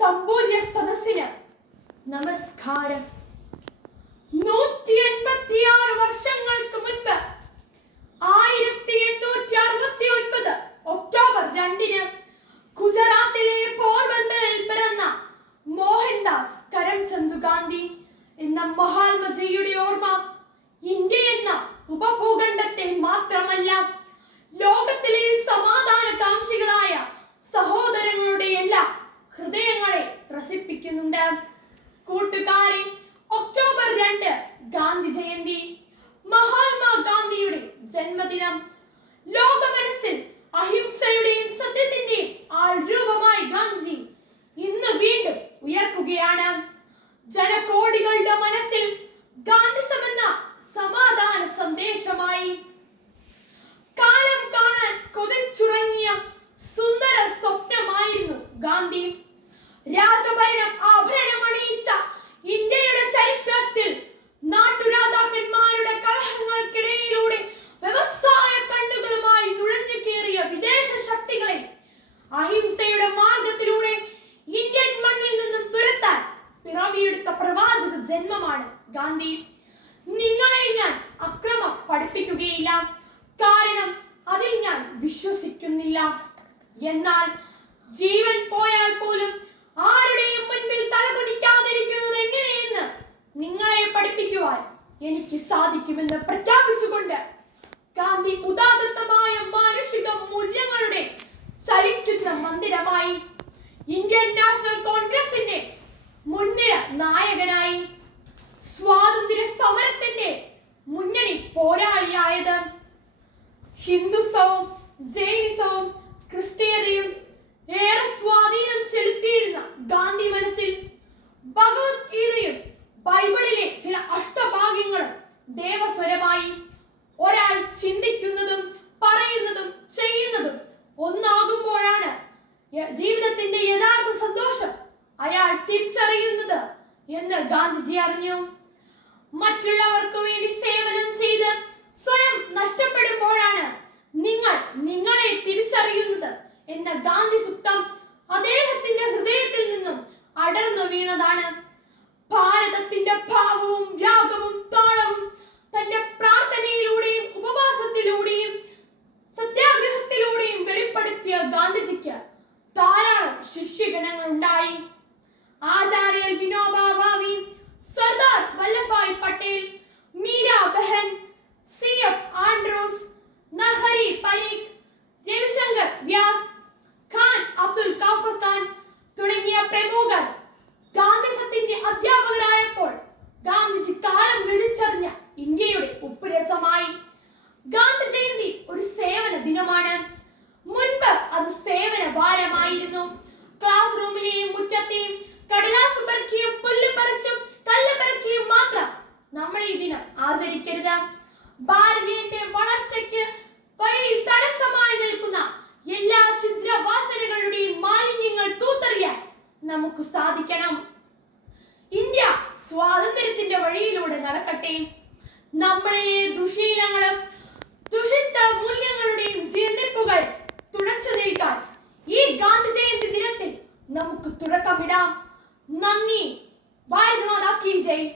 സംപൂജ്യ സദസ്സിന് നമസ്കാരം. 186 വർഷങ്ങൾക്ക് മുൻപ് 1869 ഒക്ടോബർ 2 ഗുജറാത്തിലെ പോർബന്തറിൽ പിറന്ന മോഹൻദാസ് കരംചന്ദ് ഗാന്ധി എന്ന മഹാത്മജിയുടെ ഓർമ്മ ഇന്ത്യ എന്ന ഉപഭൂഖണ്ഡത്തെ മാത്രമല്ല, ലോകത്തിലെ സമാധാനകാംക്ഷികളായ സഹോദരങ്ങളുടെ എല്ലാ ഹൃദയങ്ങളെ ത്രസിപ്പിക്കുന്നുണ്ട്. കൂട്ടുകാരെ, ഒക്ടോബർ 2 ഗാന്ധി ജയന്തി, മഹാത്മാഗാന്ധിയുടെ ജന്മദിനം. ലോക മനസ്സിൽ അഹിംസയുടെയും സത്യത്തിന്റെയും ആൾരൂപമായി ഗാന്ധി ഇന്ന് വീണ്ടും ഉയർക്കുകയാണ്. ജനകോടികളുടെ മനസ്സിൽ ഗാന്ധിസം എന്ന സമാധാന സന്ദേശമായി. കാലം കാണാൻ കൊതിച്ചുറങ്ങിയ സുന്ദര സ്വപ്നമായിരുന്നു ഗാന്ധി. രാജഭരണം ആഭരണമണിയിച്ച ഇന്ത്യയുടെ ചരിത്രത്തിൽ നാട്ടുരാജാക്കന്മാരുടെ കലഹങ്ങൾക്കിടയിലൂടെ വ്യവസായ കണ്ണുകളുമായി നുഴഞ്ഞു കയറിയ വിദേശ ശക്തികളെ അഹിംസയുടെ മാർഗത്തിലൂടെ ഇന്ത്യൻ മണ്ണിൽ നിന്നും തുരത്താൻ പിറവിയെടുത്ത പ്രവാചക ജന്മമാണ് ഗാന്ധി. നിങ്ങളെ ഞാൻ അക്രമം പഠിപ്പിക്കുകയില്ല, കാരണം അതിൽ ഞാൻ വിശ്വസിക്കുന്നില്ല. എന്നാൽ ജീവൻ പോയാൽ പോലും ആരുടെയും മുൻപിൽ തലകുനിക്കാതിരിക്കുന്നത് എങ്ങനെയെന്ന് നിങ്ങളെ പഠിപ്പിക്കുവാൻ എനിക്ക് സാധിക്കുമെന്ന് പ്രഖ്യാപിച്ചുകൊണ്ട് ഗാന്ധി ഉദാത്തമായ മാനുഷിക മൂല്യങ്ങളുടെ ചലിക്കുന്ന മന്ദിരമായി. ഇന്ത്യൻ നാഷണൽ കോൺഗ്രസിന്റെ മുൻനിര നായകനായി. സ്വാതന്ത്ര്യ സമരത്തിന്റെ മുന്നണി പോരാളിയായത്. ഹിന്ദുസവും ജൈനിസവും ക്രിസ്തീയതയും ഏറെ സ്വാധീനം ചെലുത്തിയിരുന്ന ഗാന്ധി മനസ്സിൽ ഭഗവത്ഗീതയും ബൈബിളിലെ ചില അഷ്ടഭാഗ്യങ്ങളും ദേവസ്വരമായി. ഒരാൾ ചിന്തിക്കുന്നതും പറയുന്നതും ചെയ്യുന്നതും ഒന്നാകുമ്പോഴാണ് ജീവിതത്തിന്റെ യഥാർത്ഥ സന്തോഷം അയാൾ തിരിച്ചറിയുന്നത് എന്ന് ഗാന്ധിജി അറിഞ്ഞു. മറ്റുള്ളവർക്ക് വേണ്ടി സേവനം ചെയ്ത് സ്വയം നഷ്ടപ്പെടുമ്പോഴാണ് നിങ്ങൾ നിങ്ങളെ തിരിച്ചറിയുന്നത് എന്ന ഗാന്ധി സൂക്തം അദ്ദേഹത്തിന്റെ ഹൃദയത്തിൽ നിന്നും അടർന്നു വീണതാണ്. ഭാരതത്തിന്റെ ഭാവവും രാഗവും താളവും തന്റെ പ്രാർത്ഥനയിലൂടെയും ഉപവാസത്തിലൂടെയും സത്യാഗ്രഹത്തിലൂടെയും വെളിപ്പെടുത്തിയ ഗാന്ധിജിക്ക് ധാരാളം ശിഷ്യഗണങ്ങൾ ഉണ്ടായി. ആചാര്യൽ വിനോബ ഭാവെ, സർദാർ വല്ലഭായ് പട്ടേൽ, മീര ബഹൻ, CF ആൻഡ്രൂസ്, നർഹരി പരീഖ്, രവിശങ്കർ വ്യാസ്, ഖാൻ അബ്ദുൽ ഗാഫർ ഖാൻ തുടങ്ങിയ പ്രമുഖർ ഗാന്ധിസത്തിന്റെ അധ്യാപകരായപ്പോൾ ഗാന്ധിജി കാലം വിളിച്ചറിഞ്ഞ ഇന്ത്യയുടെ ഉപ്പുരസമായി. ഗാന്ധി ജയന്തി ഒരു സേവന ദിനമാണ്. മുൻപ് അത് സേവന വാരമായിരുന്നു. ക്ലാസ് റൂമിലെയും മുറ്റത്തെയും കടലാസ് പെറുക്കിയും പുല്ല് പറിച്ചും കല്ല് പെറുക്കിയും മാത്രം നമ്മൾ ഈ ദിനം ആചരിക്കരുത്. ഭാരതീയന്റെ വളർച്ചയ്ക്ക് വഴിയിൽ തടസ്സമായി നിൽക്കുന്ന എല്ലാ ചിത്രവാസനകളുടെയും മാലിന്യങ്ങൾ തൂത്തെറിയാൻ നമുക്ക് സാധിക്കണം. ഇന്ത്യ സ്വാതന്ത്ര്യത്തിന്റെ വഴിയിലൂടെ നടക്കട്ടെ. നമ്മളിലെ ദുശീലങ്ങളും ദുഷിച്ച മൂല്യങ്ങളുടെയും ജീർണിപ്പുകൾ തുടച്ചു നീക്കാൻ ഈ ഗാന്ധി ജയന്തി ദിനത്തിൽ നമുക്ക് തുടക്കമിടാം. നന്ദി. ഭാരത് മാതാ കി ജയ്.